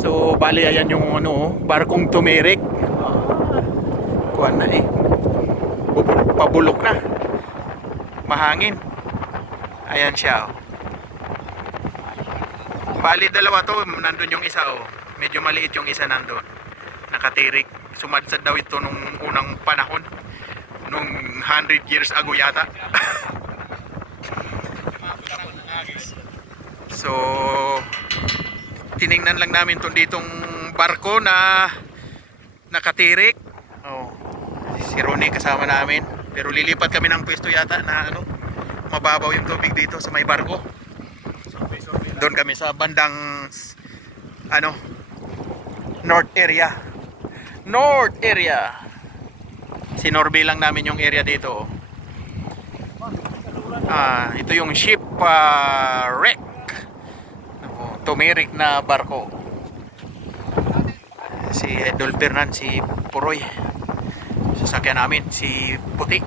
So bali ayan yung ano, barkong tumirik. Kuha na eh. Pabulok na. Mahangin. Ayan siya oh. Bali dalawa to, nandun yung isa oh. Medyo maliit yung isa nandun. Nakatirik. Sumadsad daw ito nung unang panahon. Nung 100 years ago yata. So tiningnan lang namin tong ditong barko na nakatirik. Oh, si Ronnie kasama namin. Pero lilipat kami ng pwesto yata na ano, mababaw yung tubig dito sa may barko. Doon kami sa bandang ano, north area. North area. Sinorvey lang namin yung area dito. Ito yung ship wreck. Tumirik na barko. Si Idol Fernan, si Puroy. Sasakyan namin si Puti.